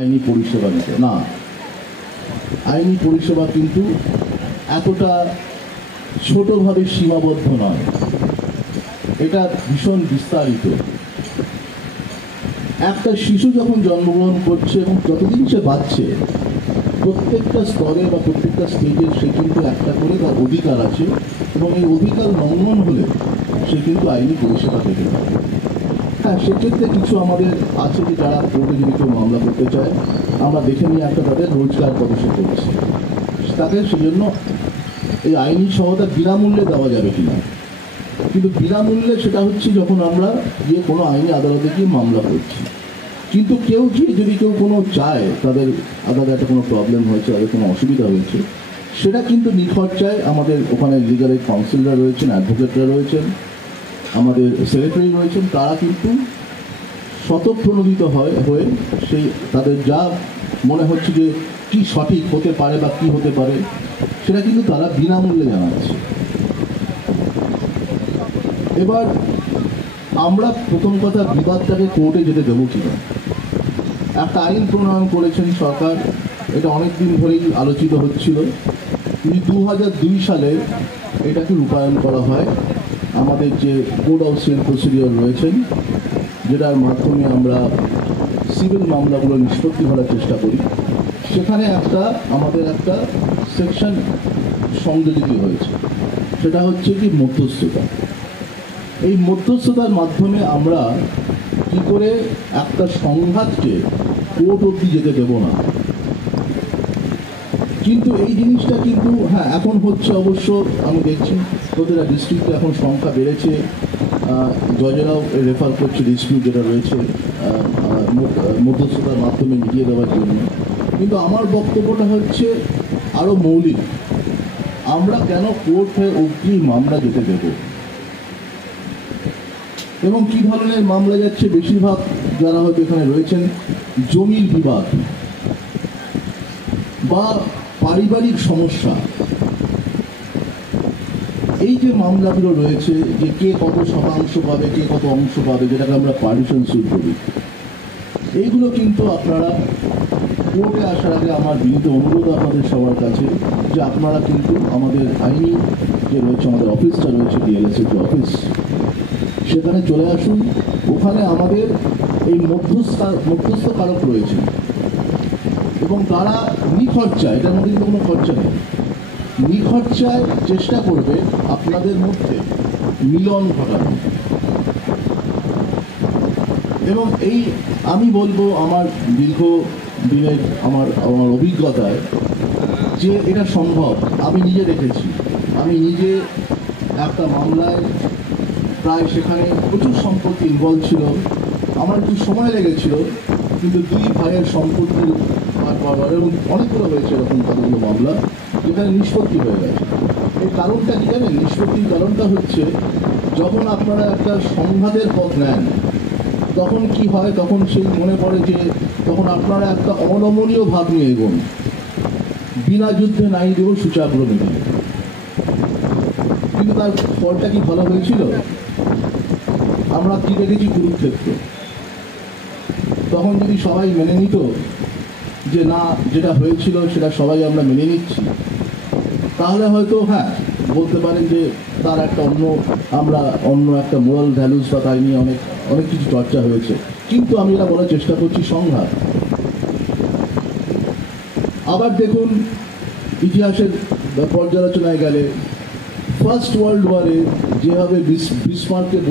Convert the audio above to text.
আইনি পরিষেবা দিতে না, আইনি পরিষেবা কিন্তু এতটা ছোটভাবে সীমাবদ্ধ নয়, এটা ভীষণ বিস্তারিত। একটা শিশু যখন জন্মগ্রহণ করছে এবং যতদিন সে বাঁচছে, প্রত্যেকটা স্তরে বা প্রত্যেকটা স্টেজে সে কিন্তু একটা করে তার অধিকার আছে, এবং এই অধিকার লঙ্ঘন হলে সে কিন্তু আইনি পরিষেবা পেতে পারে। হ্যাঁ, সেক্ষেত্রে কিছু আমাদের আছে যে যারা কোর্টে যদি কেউ মামলা করতে চায়, আমরা দেখে নিয়ে একটা তাদের রোজগার কত সে করছে, তাকে সেজন্য এই আইনি সহায়তা বিনামূল্যে দেওয়া যাবে কিনা। কিন্তু বিনামূল্যে সেটা হচ্ছে যখন আমরা গিয়ে কোনো আইনি আদালতে গিয়ে মামলা করছি। কিন্তু কেউ গিয়ে যদি কেউ কোনো চায় তাদের আদালতে একটা কোনো প্রবলেম হয়েছে, তাদের কোনো অসুবিধা হয়েছে, সেটা কিন্তু নিখরচায় আমাদের ওখানে লিগাল কাউন্সিলররা রয়েছেন, অ্যাডভোকেটরা রয়েছেন, আমাদের সেক্রেটারি রয়েছেন, তারা কিন্তু স্বতঃপ্রণোদিত হয়ে সেই তাদের যা মনে হচ্ছে যে কি সঠিক হতে পারে বা কি হতে পারে, সেটা কিন্তু তারা বিনামূল্যে জানাচ্ছে। এবার আমরা প্রথম কথা বিবাদটাকে কোর্টে যেতে দেবো কিনা। একটা আইন প্রণয়ন করেছেন সরকার, এটা অনেক দিন ধরেই আলোচিত হচ্ছিল। 2002 সালে এটাকে রূপায়ণ করা হয় আমাদের যে কোড অফ সিভিল প্রসিডিওর রয়েছেন, যেটার মাধ্যমে আমরা সিভিল মামলাগুলো নিষ্পত্তি করার চেষ্টা করি। সেখানে আমাদের একটা সেকশন সংযোজিত হয়েছে, সেটা হচ্ছে কি মধ্যস্থতা। এই মধ্যস্থতার মাধ্যমে আমরা কি করে একটা সংঘাতকে কোর্ট অবধি যেতে দেব না। কিন্তু এই জিনিসটা কিন্তু হ্যাঁ এখন হচ্ছে, অবশ্য আমি দেখছি প্রতিটা ডিস্ট্রিক্টে এখন সংখ্যা বেড়েছে, জজেরাও রেফার করছে ডিসপিউট যেটা রয়েছে মধ্যস্থতার মাধ্যমে মিটিয়ে দেওয়ার জন্য। কিন্তু আমার বক্তব্যটা হচ্ছে আরও মৌলিক, আমরা কেন কোর্ট হয়ে অবধি মামলা যেতে দেব, এবং কি ধরনের মামলা যাচ্ছে। বেশিরভাগ যারা হয়তো এখানে রয়েছেন, জমির বিবাদ বা পারিবারিক সমস্যা, এই যে মামলাগুলো রয়েছে যে কে কত শতাংশ পাবে, কে কত অংশ পাবে, যেটাকে আমরা পার্টিশন সুট করি, এইগুলো কিন্তু আপনারা কোর্টে আসার আগে আমার বিনীত অনুরোধ আপনাদের সবার কাছে যে আপনারা কিন্তু আমাদের আইনি যে রয়েছে, আমাদের অফিসটা রয়েছে ডিএলএসের যে অফিস, সেখানে চলে আসুন। ওখানে আমাদের এই মধ্যস্থকারক রয়েছে এবং তারা নিখরচায়, এটার মধ্যে কিন্তু কোনো খরচা নেই, নিখরচায় চেষ্টা করবে আপনাদের মধ্যে মিলন ঘটানো। এবং এই আমি বলবো আমার দীর্ঘ দিনের আমার অভিজ্ঞতায় যে এটা সম্ভব। আমি নিজে দেখেছি, আমি নিজে একটা মামলায় প্রায় সেখানে প্রচুর সম্পত্তি ইনভলভ ছিল, আমার একটু সময় লেগেছিল, কিন্তু দুই ভাইয়ের সম্পত্তি এবং অনেকগুলো হয়েছে এরকম কতগুলো মামলা যেখানে নিষ্পত্তি হয়ে গেছে। এই কারণটা কি জানেন? নিষ্পত্তির কারণটা হচ্ছে যখন আপনারা একটা সংঘাতের পথ নেন, তখন কি হয়, তখন সেই মনে পড়ে যে তখন আপনারা একটা অনমনীয় ভাব নিয়ে এগোন, বিনা যুদ্ধে নাই দেব সুচাগ্র মেঘে। কিন্তু তার ফলটা কি ভালো হয়েছিল? আমরা কি দেখেছি কুরুক্ষেত্র। তখন যদি সবাই মেনে নিত যে না, যেটা হয়েছিল সেটা সবাই আমরা মেনে নিচ্ছি, তাহলে হয়তো হ্যাঁ বলতে পারেন যে তার একটা অন্য একটা মোরাল ভ্যালুস বা তাই নিয়ে অনেক কিছু চর্চা হয়েছে। কিন্তু আমি এটা বলার চেষ্টা করছি, সংঘাত। আবার দেখুন ইতিহাসের পর্যালোচনায় গেলে ফার্স্ট ওয়ার্ল্ড ওয়ারে যেভাবে বিসমার্কের